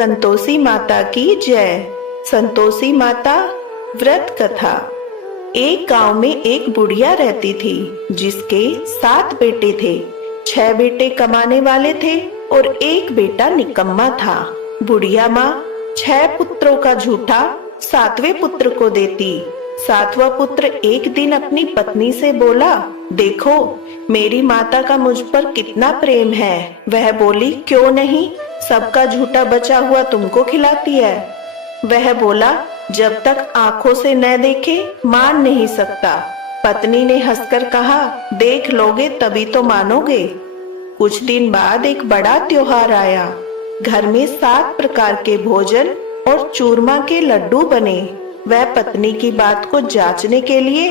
संतोषी माता की जय। संतोषी माता व्रत कथा। एक गांव में एक बुढ़िया रहती थी जिसके 7 बेटे थे। 6 बेटे कमाने वाले थे और एक बेटा निकम्मा था। बुढ़िया माँ 6 पुत्रों का झूठा 7वें पुत्र को देती। 7वां पुत्र एक दिन अपनी पत्नी से बोला, देखो मेरी माता का मुझ पर कितना प्रेम है। वह बोली, क्यों नहीं, सबका झूठा बचा हुआ तुमको खिलाती है। वह बोला, जब तक आंखों से न देखे मान नहीं सकता। पत्नी ने हंसकर कहा, देख लोगे तभी तो मानोगे। कुछ दिन बाद एक बड़ा त्योहार आया। घर में 7 प्रकार के भोजन और चूरमा के लड्डू बने। वह पत्नी की बात को जांचने के लिए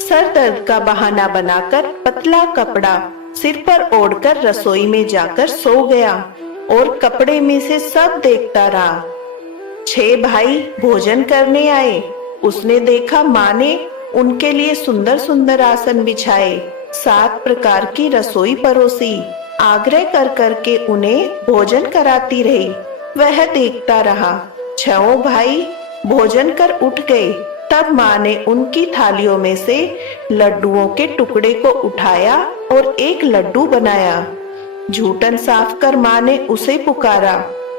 सर दर्द का बहाना बनाकर पतला कपड़ा सिर पर ओढ़कर रसोई में जाकर सो गया और कपड़े में से सब देखता रहा। 6 भाई भोजन करने आए। उसने देखा माँ ने उनके लिए सुंदर सुंदर आसन बिछाए, 7 प्रकार की रसोई परोसी, आग्रह कर करके उन्हें भोजन कराती रही। वह देखता रहा। 6 भाई भोजन कर उठ गए। तब माँ ने उनकी थालियों में से लड्डुओं के टुकड़े को उठाया और एक लड्डू बनाया। जूठन साफ कर माँ ने उसे पुकारा,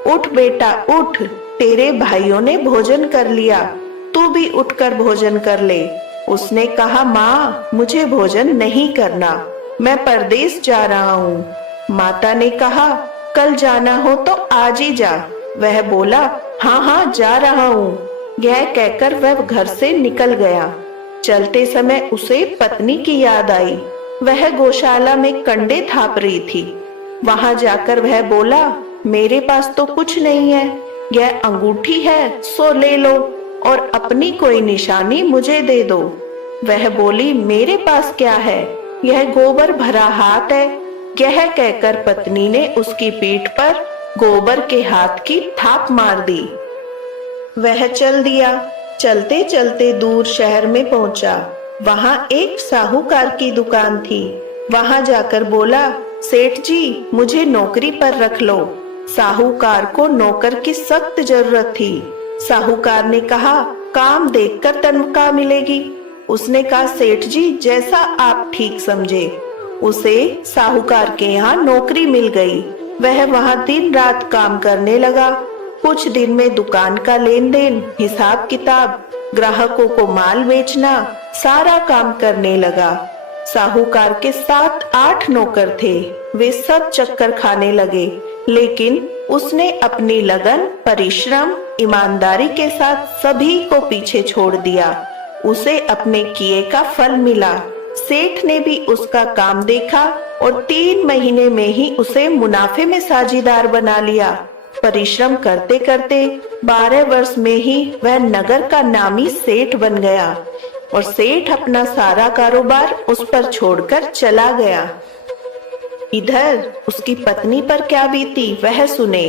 उठ बेटा उठ, तेरे भाइयों ने भोजन कर लिया, तू भी उठकर भोजन कर ले। उसने कहा, माँ मुझे भोजन नहीं करना, मैं परदेश जा रहा हूँ। माता ने कहा, कल जाना हो तो आज ही जा। वह बोला, हाँ हाँ जा रहा हूँ। यह कहकर वह घर से निकल गया। चलते समय उसे पत्नी की याद आई। वह गौशाला में कंडे थाप रही थी। वहां जाकर वह बोला, मेरे पास तो कुछ नहीं है, यह अंगूठी है सो ले लो और अपनी कोई निशानी मुझे दे दो। वह बोली, मेरे पास क्या है, यह गोबर भरा हाथ है। यह कहकर पत्नी ने उसकी पीठ पर गोबर के हाथ की थाप मार दी। वह चल दिया। चलते चलते दूर शहर में पहुंचा। वहां एक साहूकार की दुकान थी। वहां जाकर बोला, सेठ जी मुझे नौकरी पर रख लो। साहूकार को नौकर की सख्त जरूरत थी। साहूकार ने कहा, काम देखकर तनख्वाह मिलेगी। उसने कहा, सेठ जी जैसा आप ठीक समझे। उसे साहूकार के यहाँ नौकरी मिल गई। वह वहां दिन रात काम करने लगा। कुछ दिन में दुकान का लेन देन, हिसाब किताब, ग्राहकों को माल बेचना, सारा काम करने लगा। साहूकार के 7-8 नौकर थे। वे सब चक्कर खाने लगे, लेकिन उसने अपनी लगन, परिश्रम, ईमानदारी के साथ सभी को पीछे छोड़ दिया। उसे अपने किए का फल मिला। सेठ ने भी उसका काम देखा और 3 महीने में ही उसे मुनाफे में साझीदार बना लिया। परिश्रम करते करते 12 वर्ष में ही वह नगर का नामी सेठ बन गया और सेठ अपना सारा कारोबार उस पर छोड़कर चला गया। इधर उसकी पत्नी पर क्या बीती वह सुने।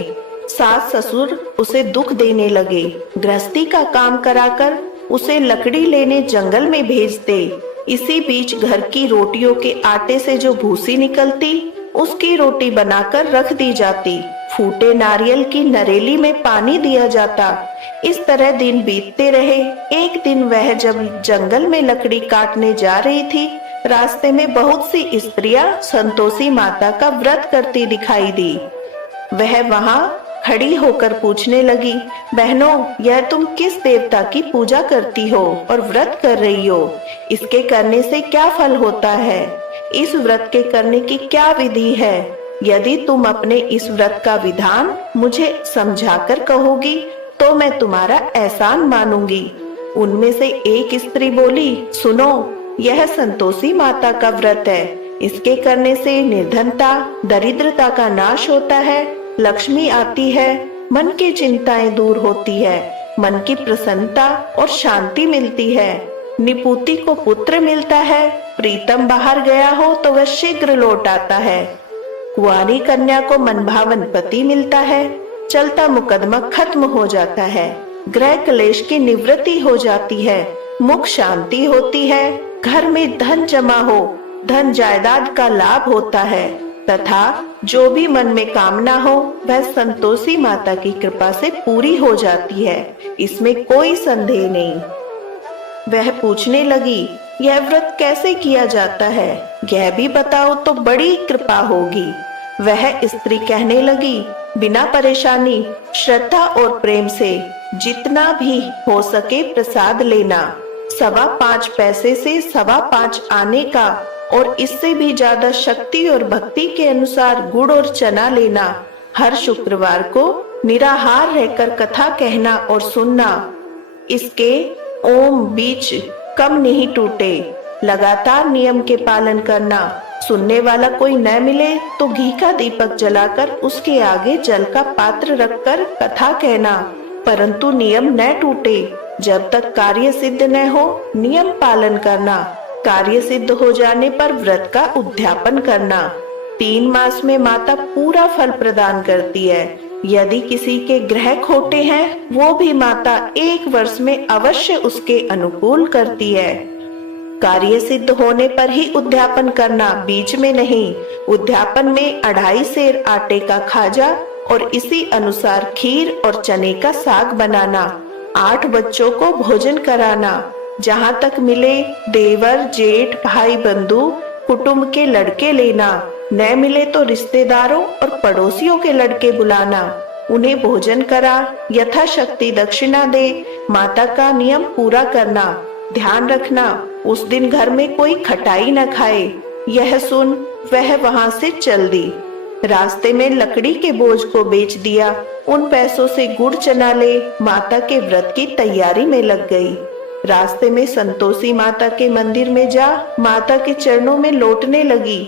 सास ससुर उसे दुख देने लगे। गृहस्थी का काम कराकर उसे लकड़ी लेने जंगल में भेजते। इसी बीच घर की रोटियों के आटे से जो भूसी निकलती उसकी रोटी बनाकर रख दी जाती। फूटे नारियल की नरेली में पानी दिया जाता। इस तरह दिन बीतते रहे। एक दिन वह जब जंगल में लकड़ी काटने जा रही थी, रास्ते में बहुत सी स्त्रियां संतोषी माता का व्रत करती दिखाई दी। वह वहां खड़ी होकर पूछने लगी, बहनों यह तुम किस देवता की पूजा करती हो और व्रत कर रही हो? इसके करने से क्या फल होता है? इस व्रत के करने की क्या विधि है? यदि तुम अपने इस व्रत का विधान मुझे समझाकर कहोगी तो मैं तुम्हारा एहसान मानूंगी। उनमें से एक स्त्री बोली, सुनो यह संतोषी माता का व्रत है। इसके करने से निर्धनता, दरिद्रता का नाश होता है, लक्ष्मी आती है, मन की चिंताएं दूर होती है, मन की प्रसन्नता और शांति मिलती है, निपुति को पुत्र मिलता है, प्रीतम बाहर गया हो तो वह शीघ्र लौट आता है, कुंवारी कन्या को मनभावन पति मिलता है, चलता मुकदमा खत्म हो जाता है, ग्रह क्लेश की निवृत्ति हो जाती है, मुख शांति होती है, घर में धन जमा हो, धन जायदाद का लाभ होता है तथा जो भी मन में कामना हो वह संतोषी माता की कृपा से पूरी हो जाती है, इसमें कोई संदेह नहीं। वह पूछने लगी, यह व्रत कैसे किया जाता है, यह भी बताओ तो बड़ी कृपा होगी। वह स्त्री कहने लगी, बिना परेशानी, श्रद्धा और प्रेम से जितना भी हो सके प्रसाद लेना, 5.25 पैसे से 5.25 आने का, और इससे भी ज्यादा शक्ति और भक्ति के अनुसार गुड़ और चना लेना। हर शुक्रवार को निराहार रहकर कथा कहना और सुनना। इसके ओम बीच कम नहीं टूटे। लगातार नियम के पालन करना। सुनने वाला कोई न मिले तो घी का दीपक जलाकर उसके आगे जल का पात्र रखकर कथा कहना, परंतु नियम न टूटे। जब तक कार्य सिद्ध न हो नियम पालन करना। कार्य सिद्ध हो जाने पर व्रत का उद्यापन करना। 3 मास में माता पूरा फल प्रदान करती है। यदि किसी के ग्रह खोटे हैं वो भी माता 1 वर्ष में अवश्य उसके अनुकूल करती है। कार्य सिद्ध होने पर ही उद्यापन करना, बीच में नहीं। उद्यापन में 2.5 सेर आटे का खाजा और इसी अनुसार खीर और चने का साग बनाना। 8 बच्चों को भोजन कराना। जहाँ तक मिले देवर जेठ भाई बंधु कुटुंब के लड़के लेना, न मिले तो रिश्तेदारों और पड़ोसियों के लड़के बुलाना। उन्हें भोजन करा, यथाशक्ति दक्षिणा दे। माता का नियम पूरा करना। ध्यान रखना उस दिन घर में कोई खटाई न खाए। यह सुन वह वहां से चल दी। रास्ते में लकड़ी के बोझ को बेच दिया। उन पैसों से गुड़ चना ले माता के व्रत की तैयारी में लग गई। रास्ते में संतोषी माता के मंदिर में जा माता के चरणों में लौटने लगी।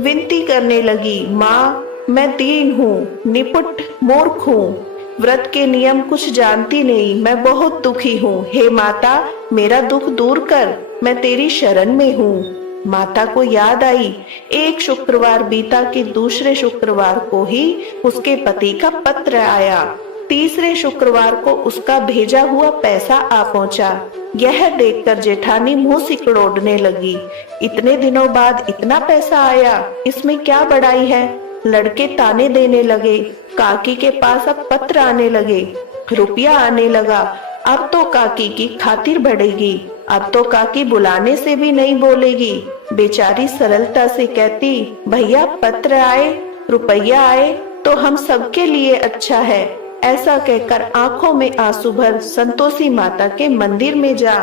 विनती करने लगी, माँ मैं दीन हूँ, निपुट मूर्ख हूँ, व्रत के नियम कुछ जानती नहीं, मैं बहुत दुखी हूँ। हे माता मेरा दुख दूर कर, मैं तेरी शरण में हूँ। माता को याद आई, एक शुक्रवार बीता कि दूसरे शुक्रवार को ही उसके पति का पत्र आया। तीसरे शुक्रवार को उसका भेजा हुआ पैसा आ पहुंचा। यह देखकर जेठानी मुंह सिकुड़ने लगी। इतने दिनों बाद इतना पैसा आया, इसमें क्या बड़ाई है। लड़के ताने देने लगे। काकी के पास अब पत्र आने लगे, रुपया आने लगा। अब तो काकी की खातिर बढ़ेगी। अब तो काकी बुलाने से भी नहीं बोलेगी। बेचारी सरलता से कहती, भैया पत्र आए, रुपया आए तो हम सबके लिए अच्छा है। ऐसा कहकर आंखों में आंसू भर संतोषी माता के मंदिर में जा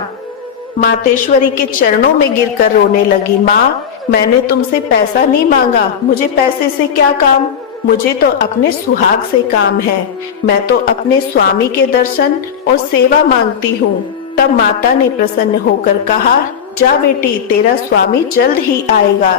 मातेश्वरी के चरणों में गिरकर रोने लगी। माँ मैंने तुमसे पैसा नहीं मांगा, मुझे पैसे से क्या काम, मुझे तो अपने सुहाग से काम है। मैं तो अपने स्वामी के दर्शन और सेवा मांगती हूँ। तब माता ने प्रसन्न होकर कहा, जा बेटी तेरा स्वामी जल्द ही आएगा।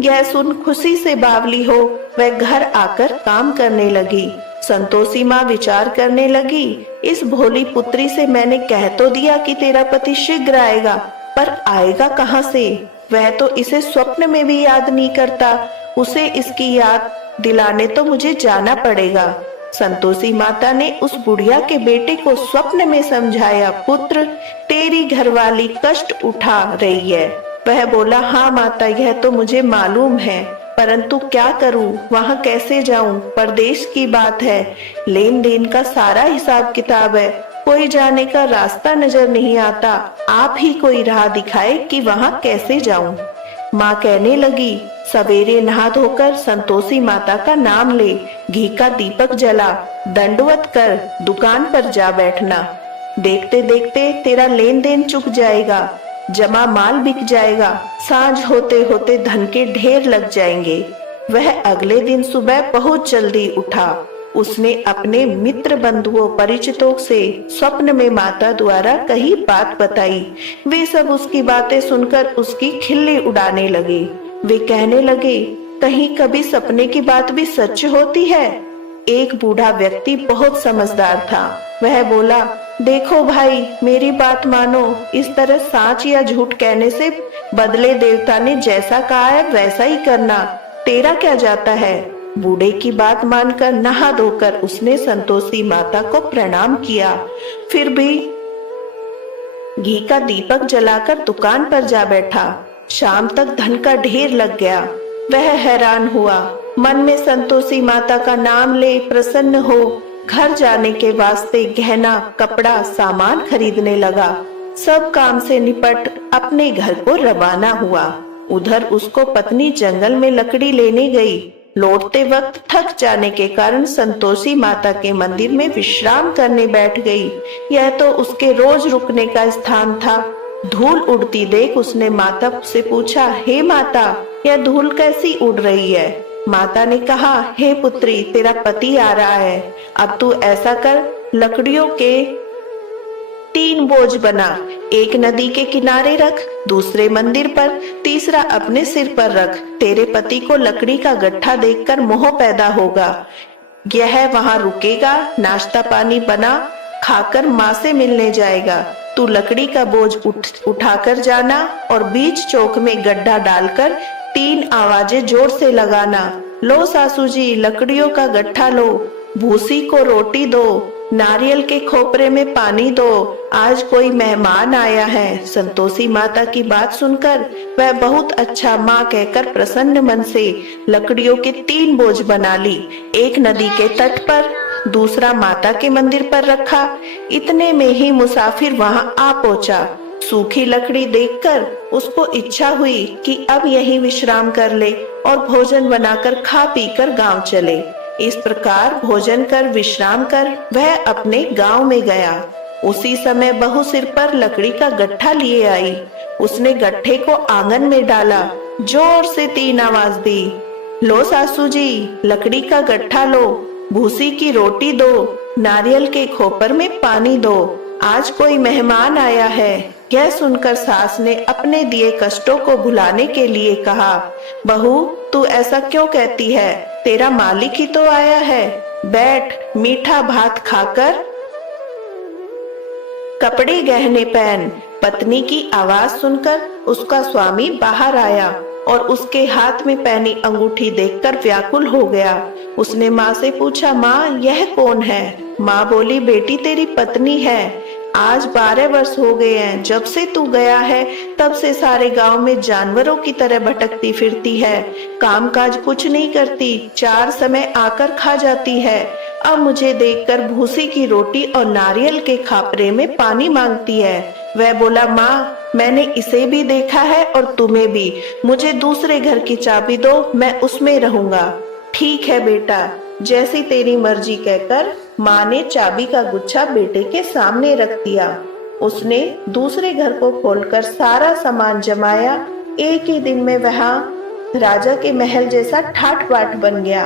यह सुन खुशी से बावली हो वह घर आकर काम करने लगी। संतोषी माँ विचार करने लगी, इस भोली पुत्री से मैंने कह तो दिया कि तेरा पति शीघ्र आएगा, पर आएगा कहाँ से। वह तो इसे स्वप्न में भी याद नहीं करता। उसे इसकी याद दिलाने तो मुझे जाना पड़ेगा। संतोषी माता ने उस बुढ़िया के बेटे को स्वप्न में समझाया, पुत्र तेरी घरवाली कष्ट उठा रही है। वह बोला, हाँ माता यह तो मुझे मालूम है, परंतु क्या करूं, वहां कैसे जाऊं, परदेश की बात है, लेन देन का सारा हिसाब किताब है, कोई जाने का रास्ता नजर नहीं आता। आप ही कोई राह दिखाए कि वहां कैसे जाऊं। माँ कहने लगी, सवेरे नहा धोकर संतोषी माता का नाम ले, घी का दीपक जला, दंडवत कर दुकान पर जा बैठना। देखते देखते तेरा लेन देन चुक जाएगा, जमा माल बिक जाएगा, सांझ होते होते धन के ढेर लग जाएंगे। वह अगले दिन सुबह बहुत जल्दी उठा। उसने अपने मित्र बंधुओं परिचितों से स्वप्न में माता द्वारा कही बात बताई। वे सब उसकी बातें सुनकर उसकी खिल्ली उड़ाने लगे। वे कहने लगे, कहीं कभी सपने की बात भी सच होती है। एक बूढ़ा व्यक्ति बहुत समझदार था। वह बोला, देखो भाई मेरी बात मानो, इस तरह साच या झूठ कहने से बदले देवता ने जैसा कहा है वैसा ही करना, तेरा क्या जाता है। बूढ़े की बात मानकर नहा धोकर उसने संतोषी माता को प्रणाम किया। फिर भी घी का दीपक जलाकर दुकान पर जा बैठा। शाम तक धन का ढेर लग गया। वह हैरान हुआ, मन में संतोषी माता का नाम ले प्रसन्न हो घर जाने के वास्ते गहना कपड़ा सामान खरीदने लगा। सब काम से निपट अपने घर को रवाना हुआ। उधर उसको पत्नी जंगल में लकड़ी लेने गई। लौटते वक्त थक जाने के कारण संतोषी माता के मंदिर में विश्राम करने बैठ गई। यह तो उसके रोज रुकने का स्थान था। धूल उड़ती देख उसने माता से पूछा, हे माता, यह धूल कैसी उड़ रही है? माता ने कहा, हे पुत्री, तेरा पति आ रहा है। अब तू ऐसा कर, लकड़ियों के 3 बोझ बना, एक नदी के किनारे रख, दूसरे मंदिर पर, तीसरा अपने सिर पर रख। तेरे पति को लकड़ी का गट्ठा देखकर मोह पैदा होगा। यह वहां रुकेगा, नाश्ता पानी बना खाकर माँ से मिलने जाएगा। तू लकड़ी का बोझ उठाकर जाना और बीच चौक में गड्ढा डालकर 3 आवाजें जोर से लगाना। लो सासू जी, लकड़ियों का गट्ठा लो, भूसी को रोटी दो, नारियल के खोपरे में पानी दो, आज कोई मेहमान आया है। संतोषी माता की बात सुनकर वह बहुत अच्छा माँ कहकर प्रसन्न मन से लकड़ियों के 3 बोझ बना ली। एक नदी के तट पर, दूसरा माता के मंदिर पर रखा। इतने में ही मुसाफिर वहां आ पहुंचा। सूखी लकड़ी देखकर उसको इच्छा हुई कि अब यहीं विश्राम कर ले और भोजन बनाकर खा पी कर गाँव चले। इस प्रकार भोजन कर विश्राम कर वह अपने गांव में गया। उसी समय बहू सिर पर लकड़ी का गट्ठा लिए आई। उसने गट्ठे को आंगन में डाला, जोर से 3 आवाज दी, लो सासू जी, लकड़ी का गट्ठा लो, भूसी की रोटी दो, नारियल के खोपर में पानी दो, आज कोई मेहमान आया है। यह सुनकर सास ने अपने दिए कष्टों को भुलाने के लिए कहा, बहू, तू ऐसा क्यों कहती है? तेरा मालिक ही तो आया है। बैठ, मीठा भात खाकर कपड़े गहने पहन। पत्नी की आवाज सुनकर उसका स्वामी बाहर आया और उसके हाथ में पहनी अंगूठी देखकर व्याकुल हो गया। उसने माँ से पूछा, माँ, यह कौन है? माँ बोली, बेटी, तेरी पत्नी है। आज 12 वर्ष हो गए हैं। जब से तू गया है तब से सारे गांव में जानवरों की तरह भटकती फिरती है। कामकाज कुछ नहीं करती, 4 समय आकर खा जाती है। अब मुझे देखकर भूसी की रोटी और नारियल के खापरे में पानी मांगती है। वह बोला, माँ, मैंने इसे भी देखा है और तुम्हें भी। मुझे दूसरे घर की चाबी दो, मैं उसमें रहूंगा। ठीक है बेटा, जैसी तेरी मर्जी कहकर माँ ने चाबी का गुच्छा बेटे के सामने रख दिया। उसने दूसरे घर को खोलकर सारा सामान जमाया। एक ही दिन में वहाँ राजा के महल जैसा ठाट बाट बन गया।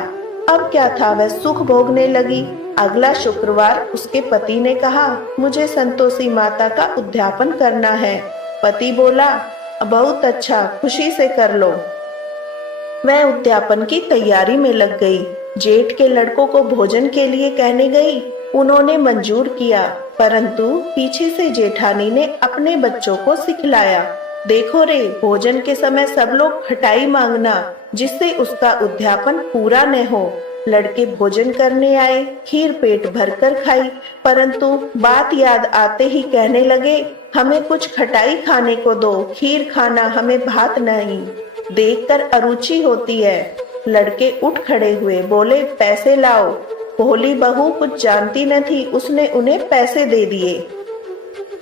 अब क्या था, वह सुख भोगने लगी। अगला शुक्रवार उसके पति ने कहा, मुझे संतोषी माता का उद्यापन करना है। पति बोला, बहुत अच्छा, खुशी से कर लो। वह उद्यापन की तैयारी में लग गई। जेठ के लड़कों को भोजन के लिए कहने गई। उन्होंने मंजूर किया, परंतु पीछे से जेठानी ने अपने बच्चों को सिखलाया, देखो रे, भोजन के समय सब लोग खटाई मांगना, जिससे उसका उद्यापन पूरा न हो। लड़के भोजन करने आए, खीर पेट भरकर खाई, परंतु बात याद आते ही कहने लगे, हमें कुछ खटाई खाने को दो, खीर खाना, हमें भात नहीं। देखकर अरुचि होती है। लड़के उठ खड़े हुए, बोले, पैसे लाओ। भोली बहू कुछ जानती न थी, उसने उन्हें पैसे दे दिए।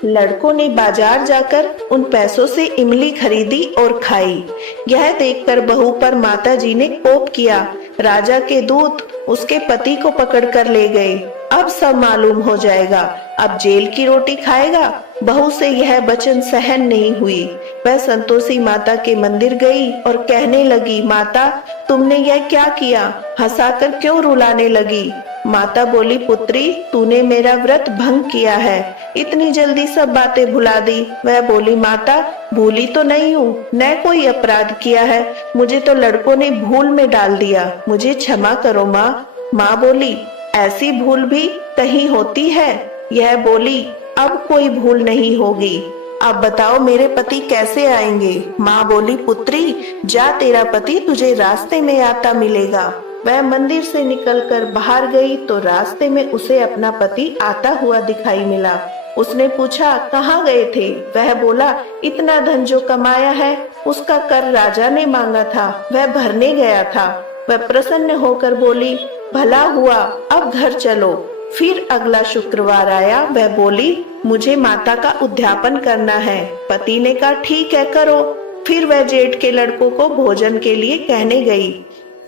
लड़कों ने बाजार जाकर उन पैसों से इमली खरीदी और खाई। यह देखकर बहू पर माताजी ने कोप किया। राजा के दूत उसके पति को पकड़कर ले गए। अब सब मालूम हो जाएगा, अब जेल की रोटी खाएगा। बहू से यह वचन सहन नहीं हुई। वह संतोषी माता के मंदिर गई और कहने लगी, माता, तुमने यह क्या किया? हंसाकर क्यों रुलाने लगी? माता बोली, पुत्री, तूने मेरा व्रत भंग किया है, इतनी जल्दी सब बातें भुला दी। वह बोली, माता, भूली तो नहीं हूँ, न कोई अपराध किया है, मुझे तो लड़कों ने भूल में डाल दिया, मुझे क्षमा करो माँ। माँ बोली, ऐसी भूल भी कहीं होती है? यह बोली, अब कोई भूल नहीं होगी। अब बताओ मेरे पति कैसे आएंगे? माँ बोली, पुत्री, जा, तेरा पति तुझे रास्ते में आता मिलेगा। वह मंदिर से निकलकर बाहर गई तो रास्ते में उसे अपना पति आता हुआ दिखाई मिला। उसने पूछा, कहाँ गए थे? वह बोला, इतना धन जो कमाया है उसका कर राजा ने मांगा था, वह भरने गया था। वह प्रसन्न होकर बोली, भला हुआ, अब घर चलो। फिर अगला शुक्रवार आया, वह बोली, मुझे माता का उद्यापन करना है। पति ने कहा, ठीक है, करो। फिर वह जेठ के लड़कों को भोजन के लिए कहने गई।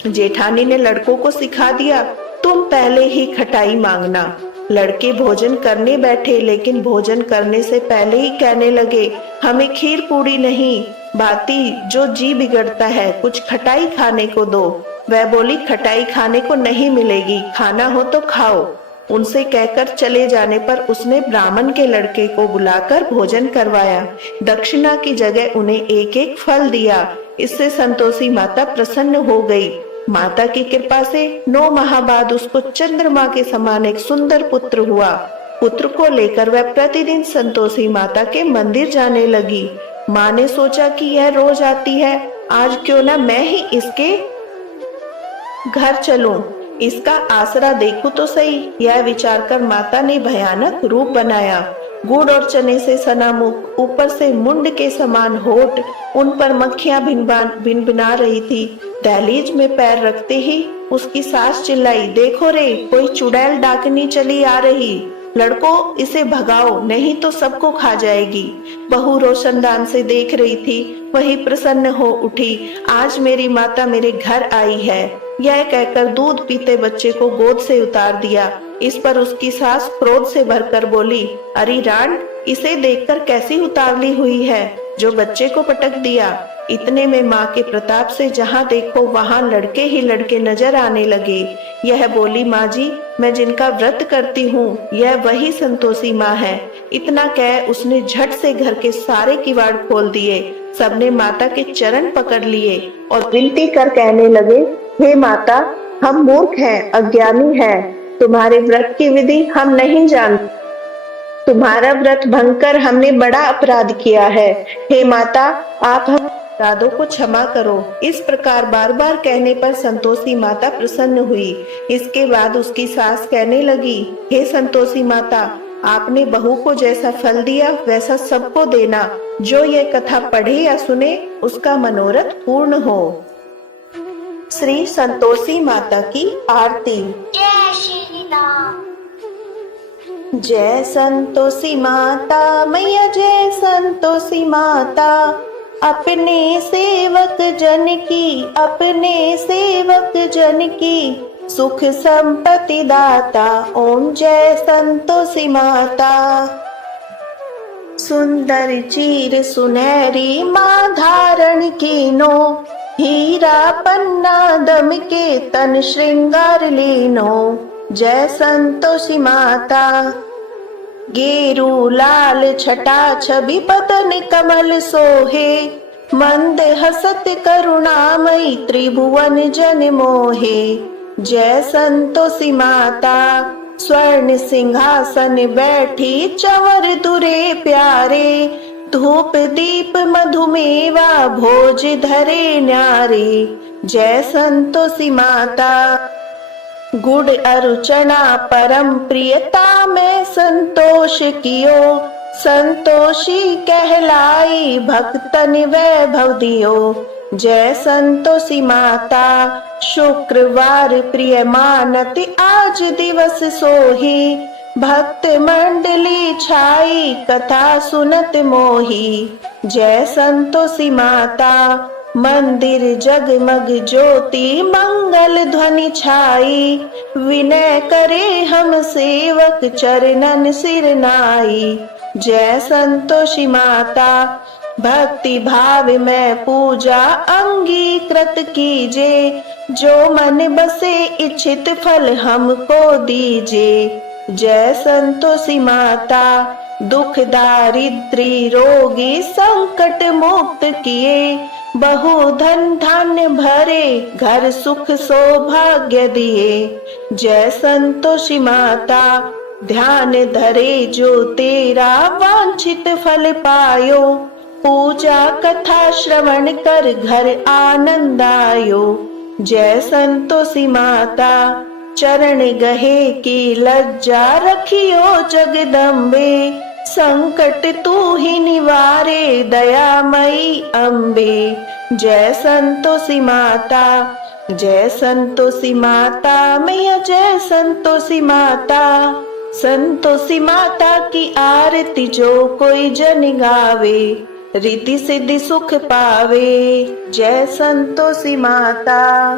जेठानी ने लड़कों को सिखा दिया, तुम पहले ही खटाई मांगना। लड़के भोजन करने बैठे, लेकिन भोजन करने से पहले ही कहने लगे, हमें खीर पूड़ी नहीं, बाती जो जी बिगड़ता है, कुछ खटाई खाने को दो। वह बोली, खटाई खाने को नहीं मिलेगी, खाना हो तो खाओ। उनसे कहकर चले जाने पर उसने ब्राह्मण के लड़के को बुलाकर भोजन करवाया। दक्षिणा की जगह उन्हें एक एक फल दिया। इससे संतोषी माता प्रसन्न हो गई। माता की कृपा से 9 माह बाद उसको चंद्रमा के समान एक सुंदर पुत्र हुआ। पुत्र को लेकर वह प्रतिदिन संतोषी माता के मंदिर जाने लगी। माँ ने सोचा कि यह रोज आती है, आज क्यों ना मैं ही इसके घर चलूं, इसका आसरा देखूं तो सही। यह विचार कर माता ने भयानक रूप बनाया। गुड़ और चने से सना मुख, ऊपर से मुंड के समान होठ, उन पर मक्खियां भिनभिना रही थी। दहलीज में पैर रखते ही उसकी सास चिल्लाई, देखो रे, कोई चुड़ैल डाकनी चली आ रही, लड़कों इसे भगाओ, नहीं तो सबको खा जाएगी। बहू रोशनदान से देख रही थी, वही प्रसन्न हो उठी, आज मेरी माता मेरे घर आई है। यह कहकर दूध पीते बच्चे को गोद से उतार दिया। इस पर उसकी सास क्रोध से भरकर बोली, अरे रांड, इसे देखकर कैसी उतावली हुई है, जो बच्चे को पटक दिया। इतने में माँ के प्रताप से जहाँ देखो वहाँ लड़के ही लड़के नजर आने लगे। यह बोली, माँ जी, मैं जिनका व्रत करती हूँ, यह वही संतोषी माँ है। इतना कह उसने झट से घर के सारे किवाड़ खोल दिए। सबने माता के चरण पकड़ लिए और विनती कर कहने लगे, हे माता, हम मूर्ख हैं, अज्ञानी हैं, तुम्हारे व्रत की विधि हम नहीं जानते। तुम्हारा व्रत भंग कर हमने बड़ा अपराध किया है। हे माता, आप हम अपराधों को क्षमा करो। इस प्रकार बार बार कहने पर संतोषी माता प्रसन्न हुई। इसके बाद उसकी सास कहने लगी, हे संतोषी माता, आपने बहू को जैसा फल दिया वैसा सबको देना। जो ये कथा पढ़े या सुने उसका मनोरथ पूर्ण हो। श्री संतोषी माता की आरती। जय श्री राम। जय संतोषी माता मैया, जय संतोषी माता, अपने सेवक जन की, अपने सेवक जन की सुख संपत्ति दाता। ओम जय संतोषी माता। सुंदर चीर सुनहरी माँ धारण कीनो, हीरा पन्ना दम के तन श्रृंगार लीनो। जय संतोषी माता। गेरू लाल छटा छवि बदन कमल सोहे, मंद हसत करुणामयी त्रिभुवन जन मोहे। जय संतोषी माता। स्वर्ण सिंहासन बैठी चंवर दुरे प्यारे, धूप दीप मधुमेवा भोज धरे न्यारे। जय संतोषी माता। गुड़ अरुचना परम प्रियता में संतोष कियो, संतोषी कहलाई भक्तन वैभव दियो। जय संतोषी माता। शुक्रवार प्रिय मानत आज दिवस सोही, भक्त मंडली छाई कथा सुनत मोही। जय संतोषी माता। मंदिर जगमग ज्योति मंगल ध्वनि छाई, विनय करे हम सेवक चरणन सिर नाई। जय संतोषी माता। भक्ति भाव में पूजा अंगीकृत कीजे, जो मन बसे इच्छित फल हमको दीजे। जय संतोषी माता। दुख दारिद्री रोगी संकट मुक्त किए, बहु धन धान्य भरे घर सुख सौभाग्य दिए। जय संतोषी माता। ध्यान धरे जो तेरा वांछित फल पायो, पूजा कथा श्रवण कर घर आनंद आयो। जय संतोषी माता। चरण गहे की लज्जा रखियो जगदम्बे, संकट तू ही निवारे दयामयी अम्बे। जय संतोषी माता। जय संतोषी माता मैया, जय संतोषी माता। संतोषी माता की आरती जो कोई जन गावे, रिद्धि सिद्धि सुख पावे। जय संतोषी माता।